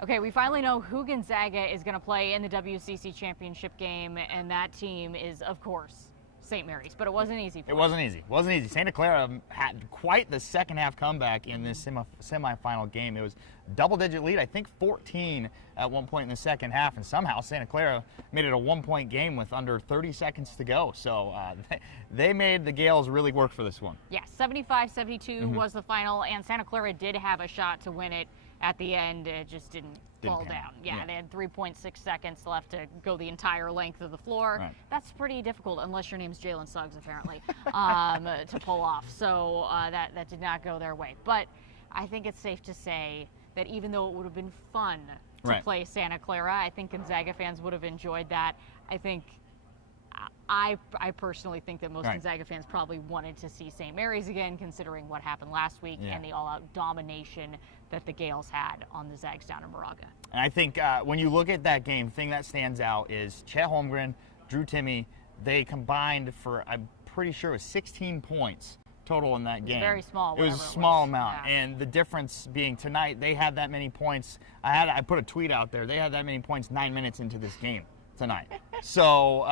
Okay, we finally know who Gonzaga is going to play in the WCC Championship game, and that team is, of course, St. Mary's. But it wasn't easy for It wasn't easy. It wasn't easy. Santa Clara had quite the second half comeback in this semifinal game. It was double-digit lead, I think 14 at one point in the second half, and somehow Santa Clara made it a one-point game with under 30 seconds to go. So they made the Gaels really work for this one. Yeah, 75-72 was the final, and Santa Clara did have a shot to win it. At the end, it just didn't fall down. Yeah, they had 3.6 seconds left to go the entire length of the floor. Right. That's pretty difficult, unless your name's Jalen Suggs, apparently, to pull off. So that did not go their way. But I think it's safe to say that even though it would have been fun to play Santa Clara, I think Gonzaga fans would have enjoyed that. I personally think that most Gonzaga fans probably wanted to see St. Mary's again, considering what happened last week and the all-out domination that the Gaels had on the Zags down in Moraga. And I think when you look at that game, the thing that stands out is Chet Holmgren, Drew Timme, they combined for, I'm pretty sure, it was 16 points total in that game. Very small. It was a small amount, and the difference being tonight, they had that many points. I put a tweet out there. They had that many points 9 minutes into this game tonight. So,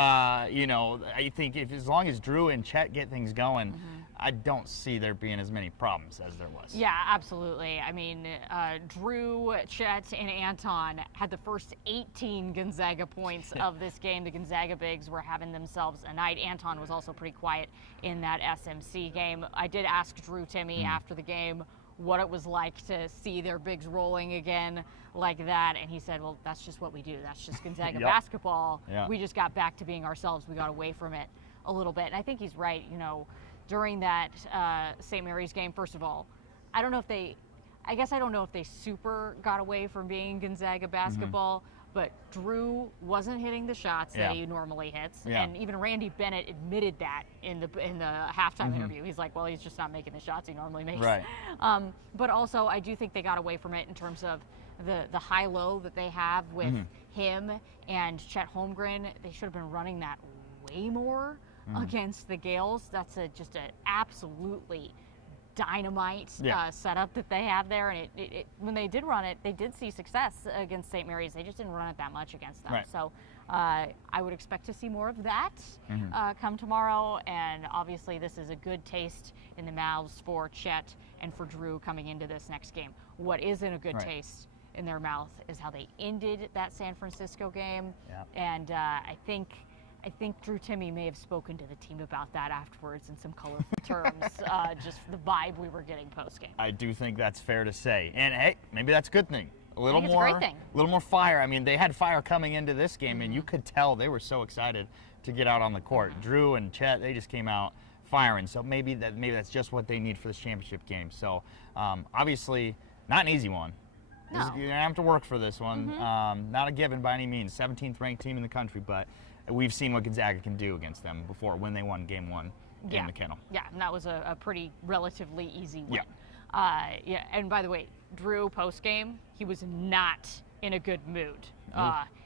you know, I think as long as Drew and Chet get things going, I don't see there being as many problems as there was. Yeah, absolutely. I mean, Drew, Chet, and Anton had the first 18 Gonzaga points of this game. The Gonzaga bigs were having themselves a night. Anton was also pretty quiet in that SMC game. I did ask Drew Timme after the game what it was like to see their bigs rolling again like that, and he said, well, that's just what we do. That's just Gonzaga basketball. We just got back to being ourselves. We got away from it a little bit. And I think he's right. You know, during that St. Mary's game, first of all, I don't know if they super got away from being Gonzaga basketball, but Drew wasn't hitting the shots that he normally hits, and even Randy Bennett admitted that in the halftime interview. He's like, well, he's just not making the shots he normally makes. Right. But also, I do think they got away from it in terms of the high-low that they have with him and Chet Holmgren. They should have been running that way more against the Gaels. That's just an absolutely dynamite setup that they have there, and when they did run it, they did see success against St. Mary's. They just didn't run it that much against them. So I would expect to see more of that come tomorrow, and obviously this is a good taste in the mouths for Chet and for Drew coming into this next game. What isn't a good taste in their mouth is how they ended that San Francisco game, and I think Drew Timme may have spoken to the team about that afterwards in some colorful terms, just the vibe we were getting post-game. I do think that's fair to say. And, hey, maybe that's a good thing. A little it's more, a great thing. A little more fire. I mean, they had fire coming into this game, and you could tell they were so excited to get out on the court. Drew and Chet, they just came out firing. So maybe that's just what they need for this championship game. So, obviously, not an easy one. No. You're going to have to work for this one. Not a given by any means. 17th ranked team in the country, but we've seen what Gonzaga can do against them before when they won game one in the Kennel. Yeah, and that was a pretty relatively easy win. And by the way, Drew post-game, he was not in a good mood.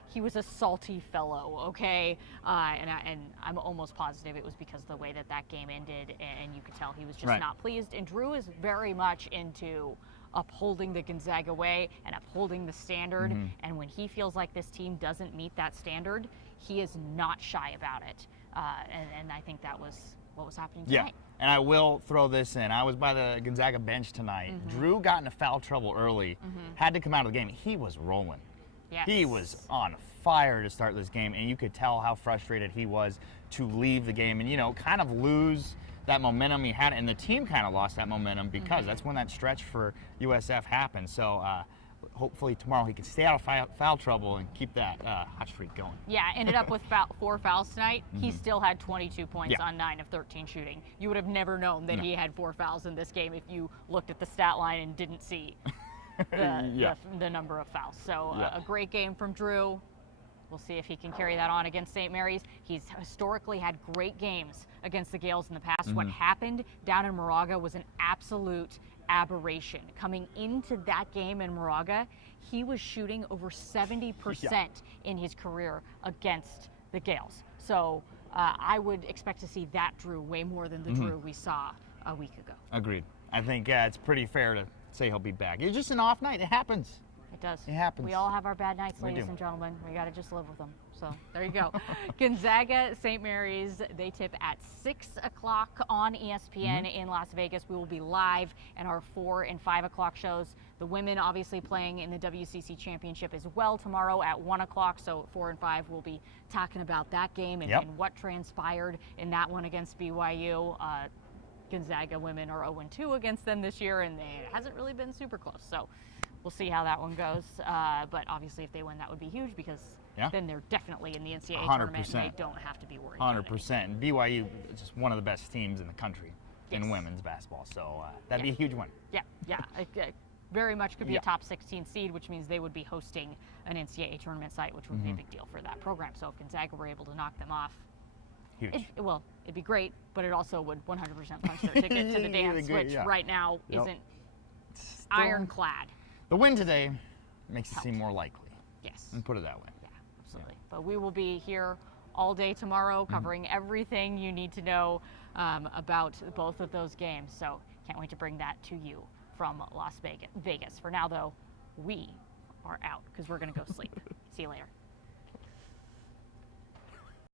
He was a salty fellow, okay? And I'm almost positive it was because of the way that game ended, and you could tell he was just not pleased. And Drew is very much into upholding the Gonzaga way and upholding the standard. And when he feels like this team doesn't meet that standard, he is not shy about it. And I think that was what was happening tonight. Yeah, and I will throw this in. I was by the Gonzaga bench tonight. Drew got into foul trouble early, had to come out of the game. He was rolling. Yes. He was on fire to start this game, and you could tell how frustrated he was to leave the game and, you know, kind of lose that momentum he had. And the team kind of lost that momentum because that's when that stretch for USF happened. So hopefully tomorrow he can stay out of foul trouble and keep that hot streak going. Yeah, ended up with 4 fouls tonight. He still had 22 points on 9 of 13 shooting. You would have never known that he had 4 fouls in this game if you looked at the stat line and didn't see the number of fouls. So a great game from Drew. We'll see if he can carry that on against St. Mary's. He's historically had great games against the Gaels in the past. What happened down in Moraga was an absolute aberration. Coming into that game in Moraga, he was shooting over 70% in his career against the Gaels. So I would expect to see that Drew way more than the Drew we saw a week ago. Agreed. I think it's pretty fair to say he'll be back. It's just an off night. It happens. It does. It happens. We all have our bad nights, We ladies do. and gentlemen. We got to just live with them. So there you go. Gonzaga, St. Mary's, they tip at 6 o'clock on ESPN in Las Vegas. We will be live in our 4 and 5 o'clock shows. The women obviously playing in the WCC Championship as well tomorrow at 1 o'clock. So 4 and 5, we'll be talking about that game and, and what transpired in that one against BYU. Gonzaga women are 0-2 against them this year, and it hasn't really been super close. So we'll see how that one goes. But obviously, if they win, that would be huge because then they're definitely in the NCAA 100%. tournament, and they don't have to be worried 100%. about it. And BYU is just one of the best teams in the country in women's basketball. So that'd be a huge win. Yeah. It very much could be a top 16 seed, which means they would be hosting an NCAA tournament site, which would be a big deal for that program. So if Gonzaga were able to knock them off, huge. It'd be great, but it also would 100% punch their ticket to the dance, which right now isn't ironclad. The win today makes it seem more likely. Yes. And put it that way. Yeah, absolutely. But we will be here all day tomorrow covering everything you need to know about both of those games. So can't wait to bring that to you from Las Vegas. For now, though, we are out because we're going to go sleep. See you later.